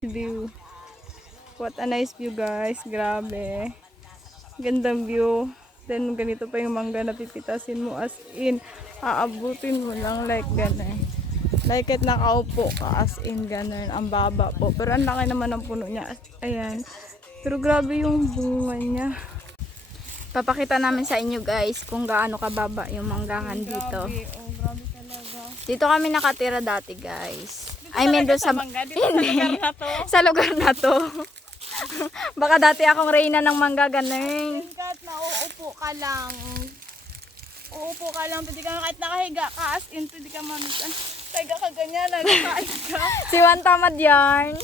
View. What a nice view, guys. Grabe. Gandang view. Then ganito pa yung mangga na pipitasin mo, as in aabutin mo lang like ganun. Like it nakaupo ka, as in ganun. Ang baba po. Pero ang laki naman ng puno niya. Ayan. Pero grabe yung bunga niya. Papakita namin sa inyo guys kung gaano kababa yung manggahan dito. Oh, grabe talaga. Dito kami nakatira dati guys. I mean doon sa mangga, dito sa lugar na to. sa lugar na to. Baka dati akong reyna ng mangga ganun. Kahit nauupo ka lang. Uupo ka lang, pwede ka kahit nakahiga ka, as in, pwede ka mamitan. Higa ka ganyan, nagkakain ka. Si Juan tamad yarn.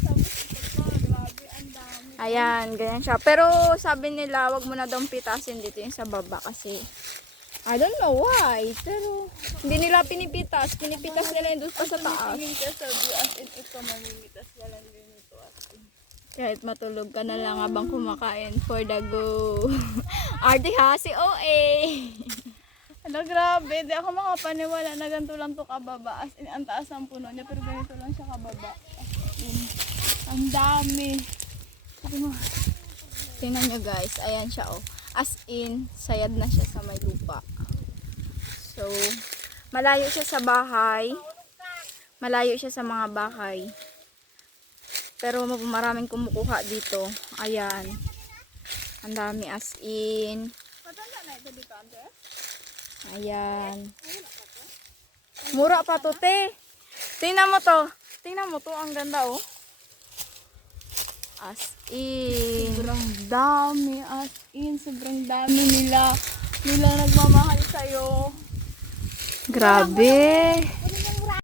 Tapos ito pa, grabe, ang dami. Ayan, ganyan siya. Pero sabi nila, wag mo na daw pitasin dito yung sa baba kasi I don't know why. Pero hindi nila pinipitas. Pinipitas nila yung doon pa sa taas. Tingin ka sa view, as in, ito, mamimitas na lang din ito, as in. Kahit matulog ka na lang habang kumakain for the go. Arte ha, si OA. Ano, grabe, di ako makapaniwala na ganito lang to kababa. As in, ang taas ng puno niya, pero ganito lang siya kababa. As in, ang dami. Sabi mo, Tingnan nyo guys, ayan siya oh. As in, sayad na siya sa may lupa. So, malayo siya sa bahay. Malayo siya sa mga bahay. Pero maraming kumukuha dito. Ayan. Ang dami as in. matanda na ito dito, Ante? Ayan. Mura pa to, te. Tingnan mo to. Tingnan mo to. Ang ganda, oh. As in. Sobrang dami, as in, sobrang dami nila. Nila nagmamahal sa'yo. Grabe.